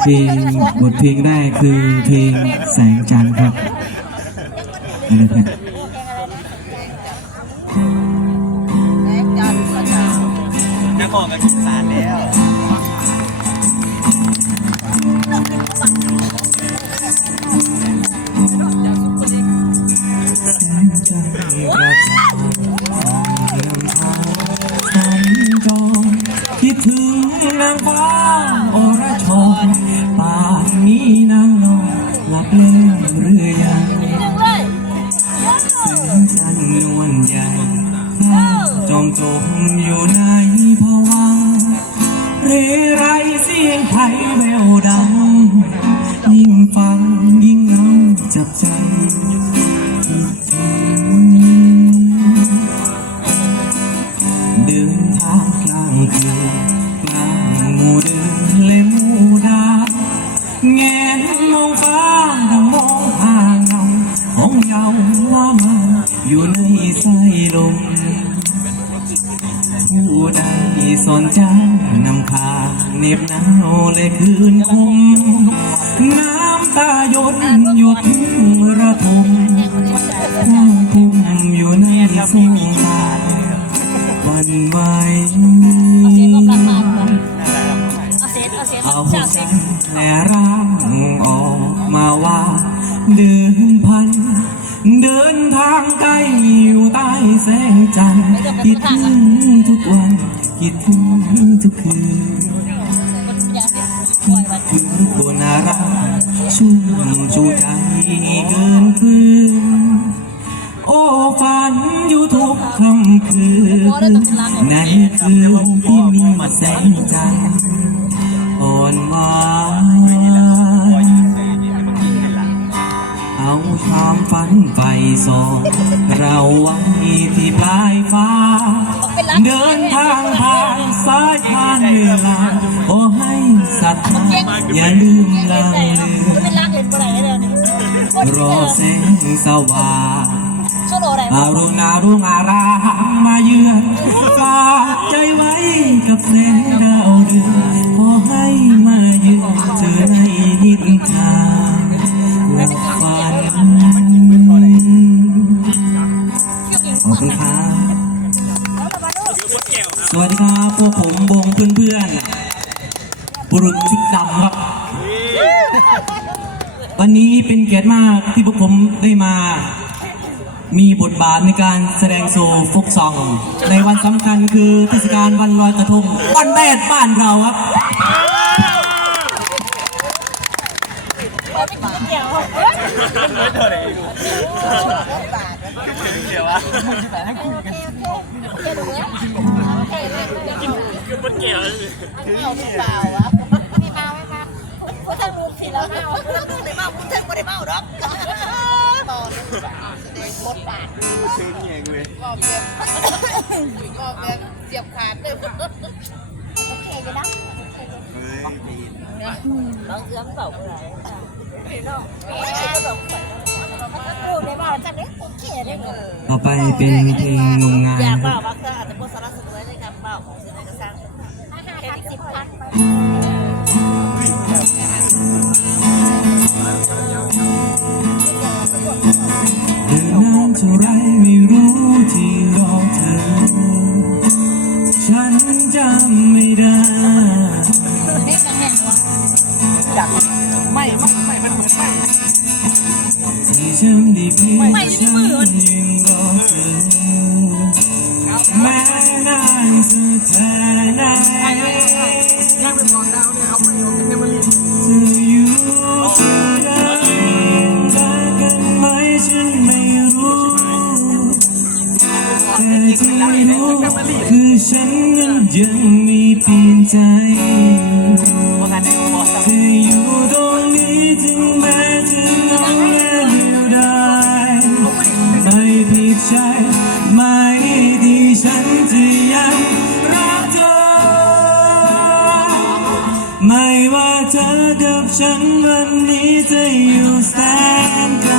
เพลงบทเพลงแรกคือเพลงแสงจันทร์ครับนี่นะครับนักบอกกันสารแล้วแสงจันทร์กระจ่างเรืองทางสัญจรคิดถึงนางฟ้า จับใจเดินทางกลางคืนกลางหมู่เดินและหมู่ดาวแงนมองฟ้าดมองหาเงาของเยาว่ามาอยู่ในสายลมผู้ใดสนใจนำคาเหน็บหนาวและคืนคมน้ำตาหยดหยุดระทมน้ำพุ่มอยู่ในสงตาวันไหวเอาใจและร่างออกมาว่าเดิมพัน เดินทางไกลอยู่ใต้แสงจันทร์คิดถึงทุกวันคิดถึงทุกคืนถึงคนน่ารัก ชุ่มชูใจเกินคืนโอ้ฝันอยู่ทุกค่ำคืนในคืนที่มีแสงจันทร์อ่อนหวานเอาความฝันไฟส่องเราไว้ที่ปลายฟ้า เดินทางผ่านสายทางเวลาขอให้ศรัทธาอย่าลืมลางเลือนรอแสงสว่างอารุณารุ่งอารามมาเยือนฝากใจไว้กับแสง สวัสดีครับพวกผมวงเพื่อนๆบุรุษชุดดำครับ วันนี้เป็นเกียรติมากที่พวกผมได้มา มีบทบาทในการแสดงโซฟกซอง ในวันสำคัญคือเทศกาลวันลอยกระทงวันแม่บ้านเราครับเดี๋ยววะซื้อเงี้ยกูเลยเสียบขาดเลยเฮ้ยดีเราเอื้อมเปล่าเลยเนาะเนาะพูดได้ว่าจังเลยโอเคได้เงินต่อไปเป็นเพลงงมงายอยากนะคเปรัล่าบว่าคืออาจจะโฆษณาสุดเลยนะครับเปล่าของสินค้าสร้างแค่ สิบพันเดินนานเท่าไรไม่รู้ที่รอเธอ ฉันจำไม่ได้ไม่ไม่ไม่มันเหมือนไม่ที่ฉันได้เพียงฉันยังรอ ยังมีเพียงใจเนี่ยบอกเธออยู่ตรงนี้ถึงแม้จะเหงและเดียวดายไม่ผิดใจไม่ที่ฉันจะยังรักเธอ ไม่ว่าเธอกับฉันวันนี้จะอยู่แสนไกล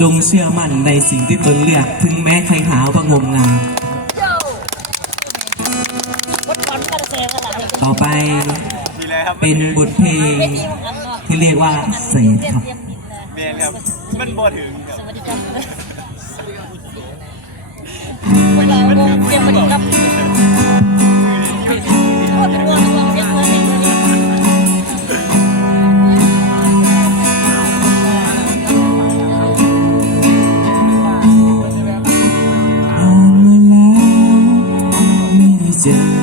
จงเชื่อมั่นในสิ่งที่ตนเลือก ถึงแม้ใครหาว่างมงายต่อไปเป็นบทเพลงที่เรียกว่าเศษครับเมียนครับ มันบ่ถึงครับเวลาวงเกี่ยวกับ День.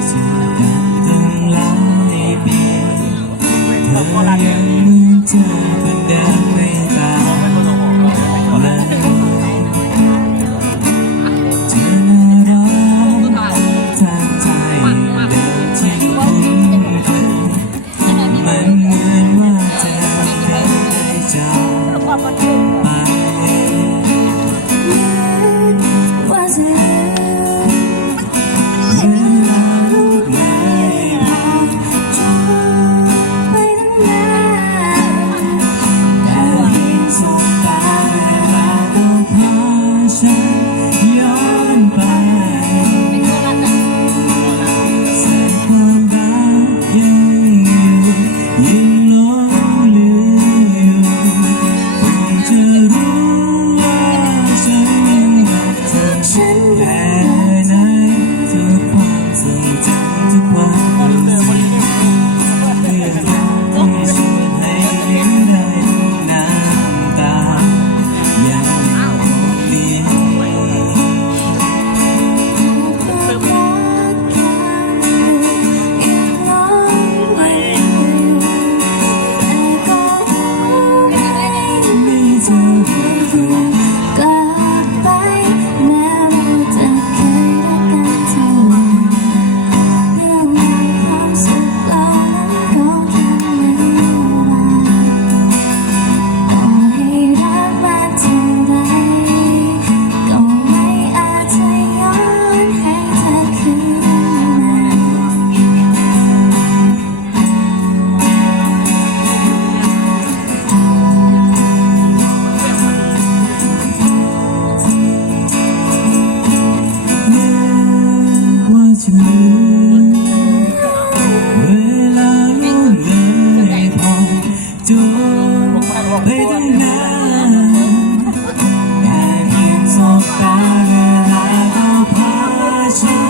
Christmas.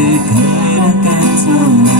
จะขอการเท่าไหร่